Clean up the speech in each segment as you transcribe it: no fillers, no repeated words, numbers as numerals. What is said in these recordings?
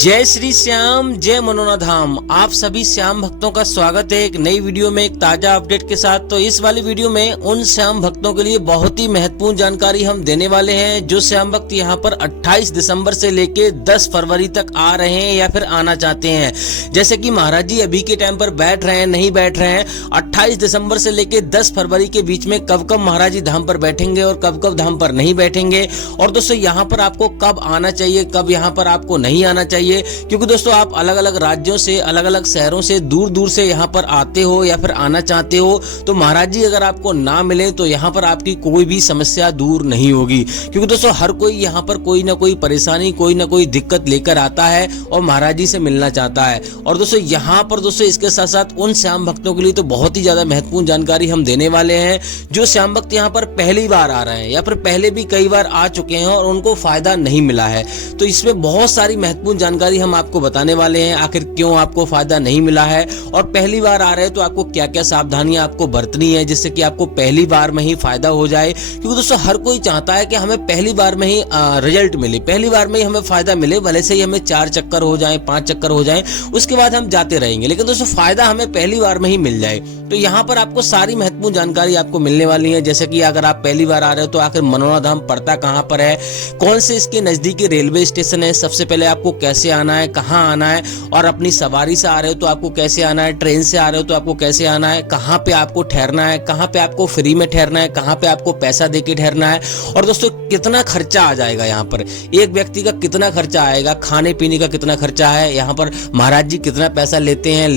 जय श्री श्याम, जय मनोना धाम। आप सभी श्याम भक्तों का स्वागत है एक नई वीडियो में, एक ताजा अपडेट के साथ। तो इस वाली वीडियो में उन श्याम भक्तों के लिए बहुत ही महत्वपूर्ण जानकारी हम देने वाले हैं जो श्याम भक्त यहाँ पर 28 दिसंबर से लेके 10 फरवरी तक आ रहे हैं या फिर आना चाहते हैं। जैसे कि महाराज जी अभी के टाइम पर बैठ रहे हैं, नहीं बैठ रहे हैं, 28 दिसंबर से लेके 10 फरवरी के बीच में कब कब महाराज जी धाम पर बैठेंगे और कब कब धाम पर नहीं बैठेंगे। और दोस्तों यहाँ पर आपको कब आना चाहिए, कब यहाँ पर आपको नहीं आना चाहिए, क्योंकि दोस्तों आप अलग अलग राज्यों से, अलग अलग शहरों से, दूर दूर से यहाँ पर आते हो या फिर आना चाहते हो। तो महाराज जी अगर आपको ना मिले तो यहाँ पर आपकी कोई भी समस्या दूर नहीं होगी, क्योंकि दोस्तों हर कोई यहाँ पर कोई ना कोई परेशानी, कोई ना कोई दिक्कत लेकर आता है और महाराज जी से मिलना चाहता है। और दोस्तों यहाँ पर दोस्तों इसके साथ साथ उन श्याम भक्तों के लिए तो बहुत ही ज्यादा महत्वपूर्ण जानकारी हम देने वाले हैं जो श्याम भक्त यहाँ पर पहली बार आ रहे हैं या फिर पहले भी कई बार आ चुके हैं और उनको फायदा नहीं मिला है। तो इसमें बहुत सारी महत्वपूर्ण जानकारी हम आपको बताने वाले हैं, आखिर क्यों आपको फायदा नहीं मिला है और पहली बार आ रहे हैं तो आपको क्या क्या सावधानियां आपको बरतनी है जिससे कि आपको पहली बार में ही फायदा हो जाए। क्योंकि दोस्तों हर कोई चाहता है कि हमें पहली बार में ही रिजल्ट मिले, पहली बार में ही हमें फायदा मिले, भले से ही हमें 4 चक्कर हो जाए, 5 चक्कर हो जाए, उसके बाद हम जाते रहेंगे, लेकिन दोस्तों फायदा हमें पहली बार में ही मिल जाए। तो यहाँ पर आपको सारी महत्वपूर्ण जानकारी आपको मिलने वाली है। जैसे कि अगर आप पहली बार आ रहे हो तो आखिर मनोना धाम पड़ता कहाँ पर है, कौन से इसके नजदीकी रेलवे स्टेशन है, सबसे पहले आपको कैसे आना है, कहाँ आना है, और अपनी सवारी से आ रहे हो तो आपको कैसे आना है, ट्रेन से आ रहे हो तो आपको कैसे आना है, कहाँ पे आपको ठहरना है, कहाँ पे आपको फ्री में ठहरना है, कहाँ पे आपको पैसा देके ठहरना है, और दोस्तों कितना खर्चा आ जाएगा यहाँ पर, एक व्यक्ति का कितना खर्चा आएगा, खाने पीने का कितना खर्चा है, यहाँ पर महाराज जी कितना पैसा लेते हैं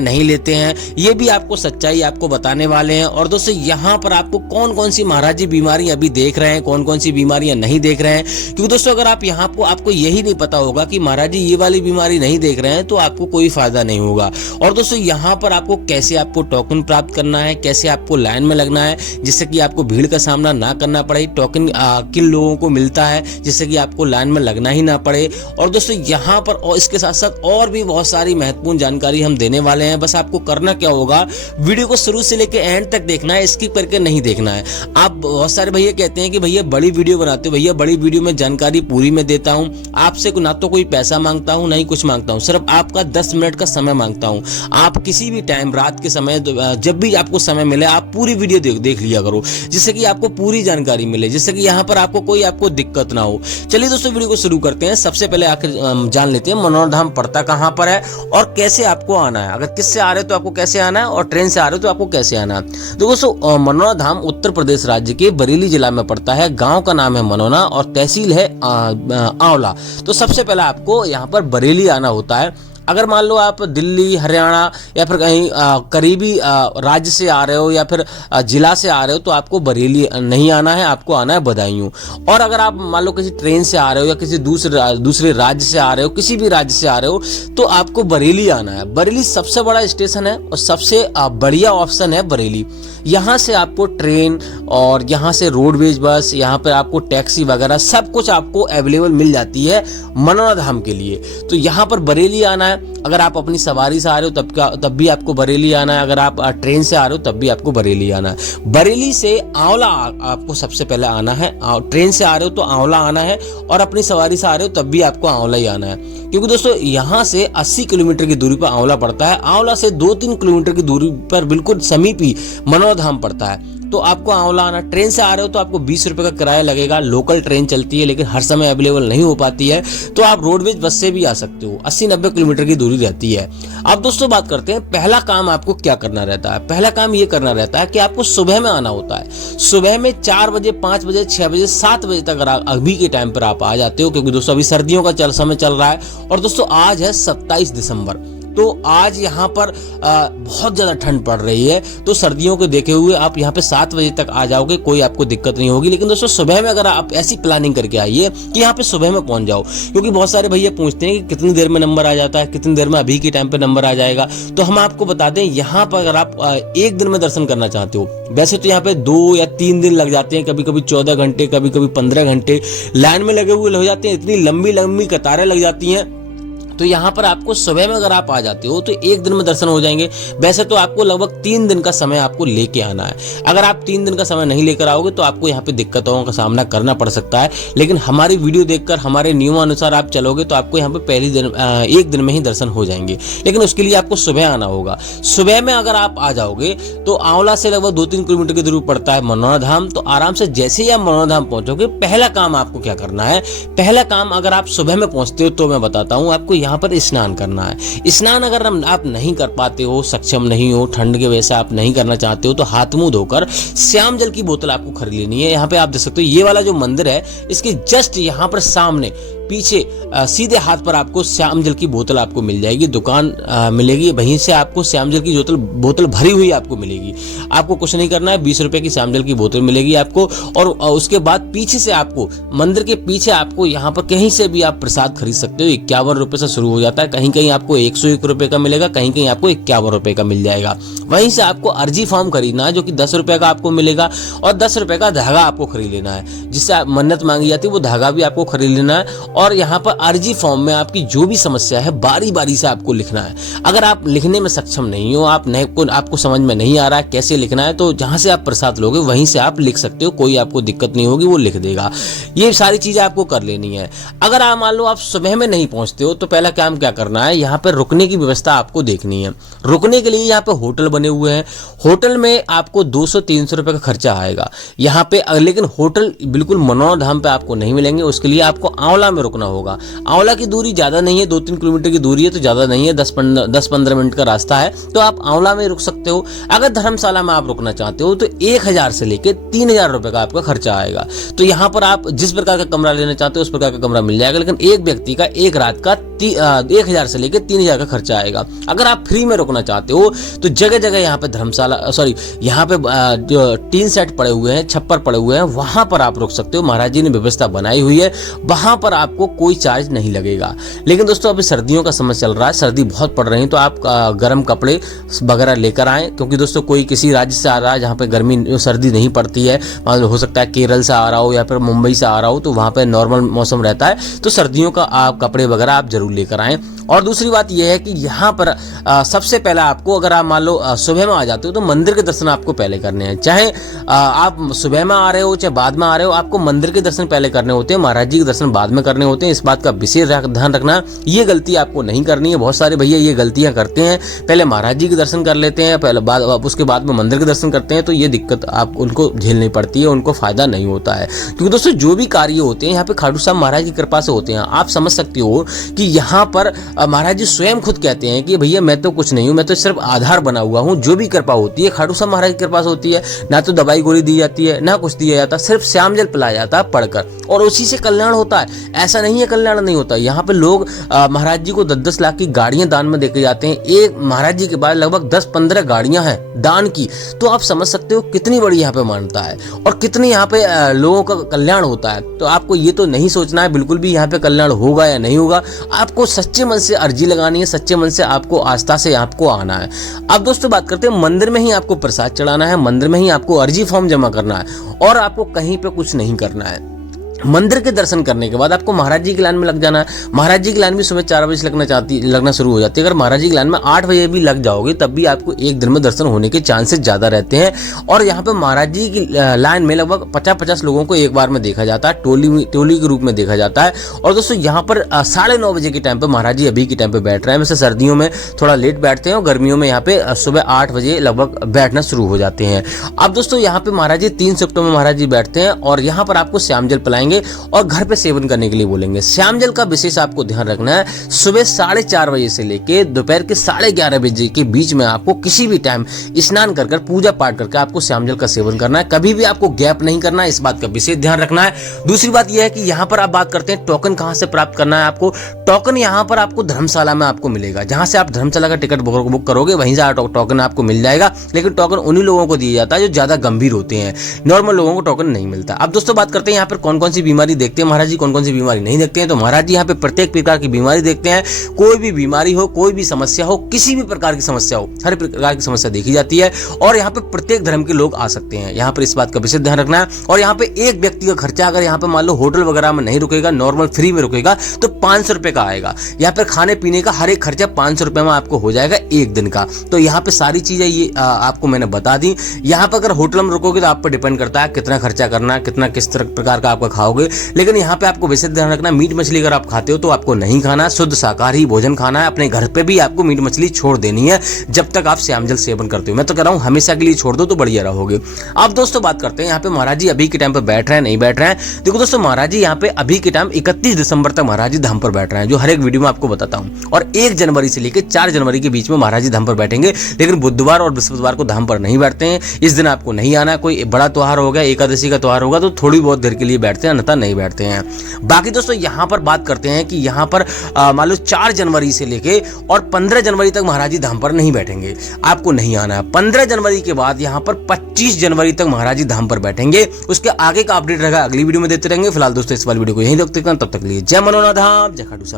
नहीं लेते हैं, ये भी आपको सच्चाई आपको बताने वाले हैं। और दोस्तों यहाँ पर आपको कौन कौन सी महाराज जी बीमारी अभी देख रहे हैं, कौन कौन सी बीमारियां नहीं देख रहे हैं। क्योंकि दोस्तों अगर आप यहाँ को आपको यही नहीं पता होगा कि महाराज जी ये वाली बीमारी नहीं देख रहे हैं तो आपको कोई फायदा नहीं होगा। और दोस्तों यहाँ पर आपको कैसे आपको टोकन प्राप्त करना है, कैसे आपको लाइन में लगना है जिससे कि आपको भीड़ का सामना ना करना पड़े, टोकन किन लोगों को मिलता है जिससे कि आपको लाइन में लगना ही ना पड़े। और दोस्तों यहाँ पर और इसके साथ साथ और भी बहुत सारी महत्वपूर्ण जानकारी हम देने वाले हैं। बस आपको करना क्या होगा, वीडियो को शुरू से लेकर एंड तक देखना है, स्किप करके नहीं देखना है। आप बहुत सारे भैया कहते हैं कि भैया बड़ी वीडियो बनाते हो, भैया बड़ी वीडियो में जानकारी पूरी में देता हूं, आपसे ना तो कोई पैसा मांगता हूं नहीं कुछ मांगता हूं, सिर्फ आपका 10 मिनट का समय मांगता हूं। आप किसी भी टाइम, रात के समय, जब भी आपको समय मिले आप पूरी वीडियो देख लिया करो जिससे कि आपको पूरी जानकारी मिले, जिससे कि यहाँ पर आपको दिक्कत ना हो। चलिए दोस्तों वीडियो को शुरू करते हैं। सबसे पहले आखिर जान लेते हैं मनोना धाम पड़ता कहाँ पर है और कैसे आपको आना है। अगर किससे आ रहे हो तो आपको कैसे आना है और ट्रेन से आ रहे हो तो आपको कैसे आना है। तो दोस्तों मनोना धाम उत्तर प्रदेश राज्य के बरेली जिला में पड़ता है, गांव का नाम है मनोना और तहसील है आंवला। तो सबसे पहले आपको यहाँ पर बरेली आना होता है। अगर मान लो आप दिल्ली, हरियाणा या फिर कहीं करीबी राज्य से आ रहे हो या फिर जिला से आ रहे हो तो आपको बरेली नहीं आना है, आपको आना है बदायूं। और अगर आप मान लो किसी ट्रेन से आ रहे हो या किसी दूसरे राज्य से आ रहे हो, किसी भी राज्य से आ रहे हो तो आपको बरेली आना है। बरेली सबसे बड़ा स्टेशन है और सबसे बढ़िया ऑप्शन है बरेली। यहाँ से आपको ट्रेन और यहाँ से रोडवेज बस, यहाँ पर आपको टैक्सी वगैरह सब कुछ आपको अवेलेबल मिल जाती है मनोना धाम के लिए। तो यहाँ पर बरेली आना है। अगर आप अपनी सवारी से आ रहे हो तब भी आपको बरेली आना है, अगर आप ट्रेन से आ रहे हो तब भी आपको बरेली आना है। बरेली से आंवला आपको सबसे पहले आना है, ट्रेन से आ रहे हो तो आंवला आना है और अपनी सवारी से आ रहे हो तब भी आपको आंवला ही आना है। क्योंकि दोस्तों यहाँ से 80 किलोमीटर की दूरी पर आंवला पड़ता है, आंवला से 2-3 किलोमीटर की दूरी पर बिल्कुल समीप ही मनोना धाम पड़ता है। तो आपको आंवला आना। ट्रेन से आ रहे हो तो आपको 20 रुपए का किराया लगेगा, लोकल ट्रेन चलती है लेकिन हर समय अवेलेबल नहीं हो पाती है, तो आप रोडवेज बस से भी आ सकते हो, 80-90 किलोमीटर की दूरी रहती है। अब दोस्तों बात करते हैं पहला काम आपको क्या करना रहता है। पहला काम ये करना रहता है कि आपको सुबह में आना होता है। सुबह में 4 बजे, 5 बजे, 6 बजे, 7 बजे तक अभी के टाइम पर आप आ जाते हो, क्योंकि दोस्तों अभी सर्दियों का समय चल रहा है। और दोस्तों आज है 27 दिसंबर, तो आज यहाँ पर बहुत ज़्यादा ठंड पड़ रही है, तो सर्दियों को देखे हुए आप यहाँ पे 7 बजे तक आ जाओगे, कोई आपको दिक्कत नहीं होगी। लेकिन दोस्तों सुबह में अगर आप ऐसी प्लानिंग करके आइए कि यहाँ पे सुबह में पहुँच जाओ, क्योंकि बहुत सारे भैया पूछते हैं कि कितनी देर में नंबर आ जाता है, कितनी देर में अभी के टाइम पे नंबर आ जाएगा। तो हम आपको बता दें, यहाँ पर अगर आप एक दिन में दर्शन करना चाहते हो, वैसे तो यहाँ पे 2 या 3 दिन लग जाते हैं, कभी कभी 14 घंटे, कभी कभी 15 घंटे लाइन में लगे हुए हो जाते हैं, इतनी लंबी लंबी कतारें लग जाती हैं। तो यहाँ पर आपको सुबह में अगर आप आ जाते हो तो एक दिन में दर्शन हो जाएंगे। वैसे तो आपको लगभग 3 दिन का समय आपको लेके आना है। अगर आप 3 दिन का समय नहीं लेकर आओगे तो आपको यहाँ पे दिक्कतों का सामना करना पड़ सकता है, लेकिन हमारी वीडियो देखकर हमारे नियमानुसार आप चलोगे तो आपको यहाँ पे पहली दिन 1 दिन में ही दर्शन हो जाएंगे। लेकिन उसके लिए आपको सुबह आना होगा। सुबह में अगर आप आ जाओगे तो आंवला से लगभग 2-3 किलोमीटर की दूरी पड़ता है मनोना धाम। तो आराम से जैसे ही आप मनोना धाम पहुंचोगे, पहला काम आपको क्या करना है, पहला काम अगर आप सुबह में पहुंचते हो तो मैं बताता हूँ आपको, यहाँ पर स्नान करना है। स्नान अगर आप नहीं कर पाते हो, सक्षम नहीं हो, ठंड के वजह से आप नहीं करना चाहते हो, तो हाथ मुंह धोकर श्याम जल की बोतल आपको खरीद लेनी है। यहाँ पे आप देख सकते हो ये वाला जो मंदिर है, इसके जस्ट यहाँ पर सामने पीछे सीधे हाथ पर आपको श्याम जल की बोतल आपको मिल जाएगी। दुकान मिलेगी, वहीं से आपको श्याम जल की बोतल भरी हुई आपको मिलेगी। आपको कुछ नहीं करना है, 20 रुपए की श्याम जल की बोतल मिलेगी आपको। और उसके बाद पीछे से आपको, मंदिर के पीछे आपको यहाँ पर कहीं से भी आप प्रसाद खरीद सकते हो। 51 रुपए से शुरू हो जाता है, कहीं कहीं आपको 101 रुपए का मिलेगा, कहीं कहीं आपको 51 रुपए का मिल जाएगा। वहीं से आपको अर्जी फॉर्म खरीदना है जो कि 10 रुपए का आपको मिलेगा, और 10 रुपए का धागा आपको खरीद लेना है, जिससे मन्नत मांगी जाती है वो धागा भी आपको खरीद लेना है। और यहाँ पर अर्जी फॉर्म में आपकी जो भी समस्या है बारी बारी से आपको लिखना है। अगर आप लिखने में सक्षम नहीं हो, आपको समझ में नहीं आ रहा है कैसे लिखना है, तो जहां से आप प्रसाद लोगे वहीं से आप लिख सकते हो, कोई आपको दिक्कत नहीं होगी, वो लिख देगा। ये सारी चीजें आपको कर लेनी है। अगर आप मान लो आप सुबह में नहीं पहुंचते हो तो पहला काम क्या करना है, यहाँ पर रुकने की व्यवस्था आपको देखनी है। रुकने के लिए यहाँ पे होटल बने हुए हैं। होटल में आपको 200-300 रुपए का खर्चा आएगा यहाँ पे, लेकिन होटल बिल्कुल मनोना धाम पे आपको नहीं मिलेंगे। उसके लिए आपको आंवला में रुकना होगा। आंवला की दूरी ज्यादा नहीं है, 2-3 किलोमीटर की दूरी है, तो ज्यादा नहीं है, 10-15 मिनट का रास्ता है, तो आप आंवला में रुक सकते हो। अगर धर्मशाला में आप रुकना चाहते हो तो 1000 से लेके 3000 रुपए का आपका खर्चा आएगा। तो यहाँ पर आप जिस प्रकार का कमरा लेना चाहते हो उस प्रकार का कमरा मिल जाएगा, लेकिन एक व्यक्ति का एक रात का 1000 से लेके 3000 का खर्चा आएगा। अगर आप फ्री में रुकना चाहते हो तो जगह जगह यहाँ पे यहाँ पे जो टीन सेट पड़े हुए हैं, छप्पर पड़े हुए हैं, वहां पर आप रुक सकते हो। महाराज जी ने व्यवस्था बनाई हुई है, वहां पर आपको कोई चार्ज नहीं लगेगा। लेकिन दोस्तों अभी सर्दियों का समय चल रहा है, सर्दी बहुत पड़ रही है, तो आप गर्म कपड़े वगैरह लेकर आए, क्योंकि दोस्तों कोई किसी राज्य से आ रहा है जहाँ पे गर्मी सर्दी नहीं पड़ती है, हो सकता है केरल से आ रहा हो या फिर मुंबई से आ रहा हो, तो वहाँ पे नॉर्मल मौसम रहता है, तो सर्दियों का आप कपड़े वगैरह आप जरूर लेकर आएं। और दूसरी बात यह है कि यहाँ पर सबसे पहले आपको, अगर आप मान लो सुबह में आ जाते हो तो मंदिर के दर्शन आपको पहले करने हैं। चाहे आप सुबह में आ रहे हो चाहे बाद में आ रहे हो, आपको मंदिर के दर्शन पहले करने होते हैं, महाराज जी के दर्शन बाद में करने होते हैं। इस बात का विशेष ध्यान रखना, ये गलती आपको नहीं करनी है। बहुत सारे भैया ये गलतियां करते हैं, पहले महाराज जी के दर्शन कर लेते हैं, पहले उसके बाद में मंदिर के दर्शन करते हैं, तो ये दिक्कत आप उनको झेलनी पड़ती है, उनको फायदा नहीं होता है। क्योंकि दोस्तों जो भी कार्य होते हैं यहाँ पे खाटू श्याम महाराज की कृपा से होते हैं। आप समझ सकते हो कि यहाँ पर महाराज जी स्वयं खुद कहते हैं कि भैया मैं तो कुछ नहीं हूं, मैं तो सिर्फ आधार बना हुआ हूं। जो भी कृपा होती है खाटू श्याम महाराज की कृपा से होती है। ना तो दवाई गोली दी जाती है, ना कुछ दिया जाता, सिर्फ श्याम जल पिलाया जाता है पढ़कर, और उसी से कल्याण होता है। ऐसा नहीं है कल्याण नहीं होता। यहाँ पे लोग महाराज जी को 10-10 लाख की गाड़ियां दान में देके जाते हैं। एक महाराज जी के पास लगभग 10-15 गाड़ियां हैं दान की। तो आप समझ सकते हो कितनी बड़ी यहाँ पे मान्यता है और कितनी यहाँ पे लोगों का कल्याण होता है। तो आपको ये तो नहीं सोचना है बिल्कुल भी यहाँ पे कल्याण होगा या नहीं होगा। आपको सच्चे मन से अर्जी लगानी है, सच्चे मन से आपको आस्था से आपको आना है। अब दोस्तों बात करते हैं, मंदिर में ही आपको प्रसाद चढ़ाना है, मंदिर में ही आपको अर्जी फॉर्म जमा करना है और आपको कहीं पे कुछ नहीं करना है। मंदिर के दर्शन करने के बाद आपको महाराज जी की लाइन में लग जाना है। महाराज जी की लाइन भी सुबह 4 बजे लगना शुरू हो जाती है। अगर महाराज जी की लाइन में 8 बजे भी लग जाओगे तब भी आपको एक दिन में दर्शन होने के चांसेस ज्यादा रहते हैं। और यहाँ पे महाराज जी की लाइन में लगभग 50-50 लोगों को एक बार में देखा जाता है, टोली के रूप में देखा जाता है। और दोस्तों यहाँ पर 9:30 बजे के टाइम पे महाराज जी अभी के टाइम पे बैठ रहे हैं। वैसे सर्दियों में थोड़ा लेट बैठते हैं और गर्मियों में यहाँ पे सुबह 8 बजे लगभग बैठना शुरू हो जाते हैं। अब दोस्तों यहाँ पे महाराज जी 3 शिफ्टों में महाराज जी बैठते हैं और यहाँ पर आपको श्याम जल पिलाएंगे और घर पे सेवन करने के लिए बोलेंगे। श्याम जल का विशेष आपको ध्यान रखना है, सुबह 4:30 बजे से लेके दोपहर के 11:30 बजे के बीच में आपको किसी भी टाइम स्नान कर पूजा पाठ करके आपको श्याम जल का सेवन करना है। कभी भी आपको गैप नहीं करना है, इस बात का विशेष ध्यान रखना है। दूसरी बात यह है कि यहाँ पर आप बात करते हैं टोकन कहाँ से प्राप्त करना है। आपको टोकन यहाँ पर आपको धर्मशाला में आपको मिलेगा। जहां से आप धर्मशाला का टिकट बुक करोगे वहीं से टोकन आपको मिल जाएगा। लेकिन टोकन उन्हीं लोगों को दिया जाता है जो ज्यादा गंभीर होते हैं, नॉर्मल लोगों को टोकन नहीं मिलता। अब दोस्तों बात करते हैं यहाँ पर कौन कौन सी बीमारी देखते हैं महाराज जी, कौन कौन सी बीमारी नहीं देखते हैं। तो महाराज जी यहाँ पे प्रत्येक प्रकार की बीमारी देखते हैं। कोई भी बीमारी हो, कोई भी समस्या हो, किसी भी प्रकार की समस्या हो, हर प्रकार की समस्या देखी जाती है। और यहाँ पे प्रत्येक धर्म के लोग आ सकते हैं। यहाँ पर इस बात का विशेष ध्यान रखना है। और यहाँ पे एक व्यक्ति का खर्चा अगर यहाँ पे मान लो होटल वगैरह में नहीं रुकेगा, नॉर्मल फ्री में रुकेगा, तो 500 रुपए का आएगा। यहाँ पे खाने पीने का हर एक खर्चा 500 रुपए में आपको हो जाएगा एक दिन का। तो यहाँ पे सारी चीजें ये आपको मैंने बता दी। यहाँ पर अगर होटल में रुकोगे तो आप पर डिपेंड करता है कितना खर्चा करना है, कितना किस प्रकार का आपका खाओगे। लेकिन यहाँ पे आपको विशेष ध्यान रखना, मीट मछली अगर आप खाते हो तो आपको नहीं खाना, शुद्ध शाकाहारी भोजन खाना है। अपने घर पे भी आपको मीट मछली छोड़ देनी है जब तक आप श्यामजल सेवन करते हो। मैं तो कह रहा हूँ हमेशा के लिए छोड़ दो तो बढ़िया रहोगे। अब दोस्तों बात करते हैं यहाँ पे महाराज जी अभी के टाइम पे बैठ रहे हैं नहीं बैठ रहे हैं। देखो दोस्तों महाराज जी यहाँ पे अभी के टाइम 31 दिसंबर तक महाराज जी धाम पर बैठ रहे हैं, जो हर एक वीडियो में आपको बताता हूँ। और 1 जनवरी से लेकर 4 जनवरी के बीच में महाराज जी धाम पर बैठेंगे। लेकिन बुधवार और बृहस्पतिवार को धाम पर नहीं बैठते हैं। इस दिन आपको नहीं आना। कोई बड़ा त्योहार हो गया, एकादशी का त्योहार होगा तो थोड़ी बहुत देर के लिए बैठते हैं, अन्यथा नहीं बैठते हैं। बाकी दोस्तों यहाँ पर बात करते हैं कि यहाँ पर मान लो 4 जनवरी से लेके और 15 जनवरी तक महाराज जी धाम पर नहीं बैठेंगे, आपको नहीं आना है। 15 जनवरी के बाद यहाँ पर 25 जनवरी तक महाराज जी धाम पर बैठेंगे। उसके आगे का अपडेट रहेगा अगली वीडियो में देते रहेंगे। फिलहाल दोस्तों इस वाली वीडियो को यहीं रोकते हैं, तब तक लिए जय मनोनाथ धाम, जय खाटू श्याम।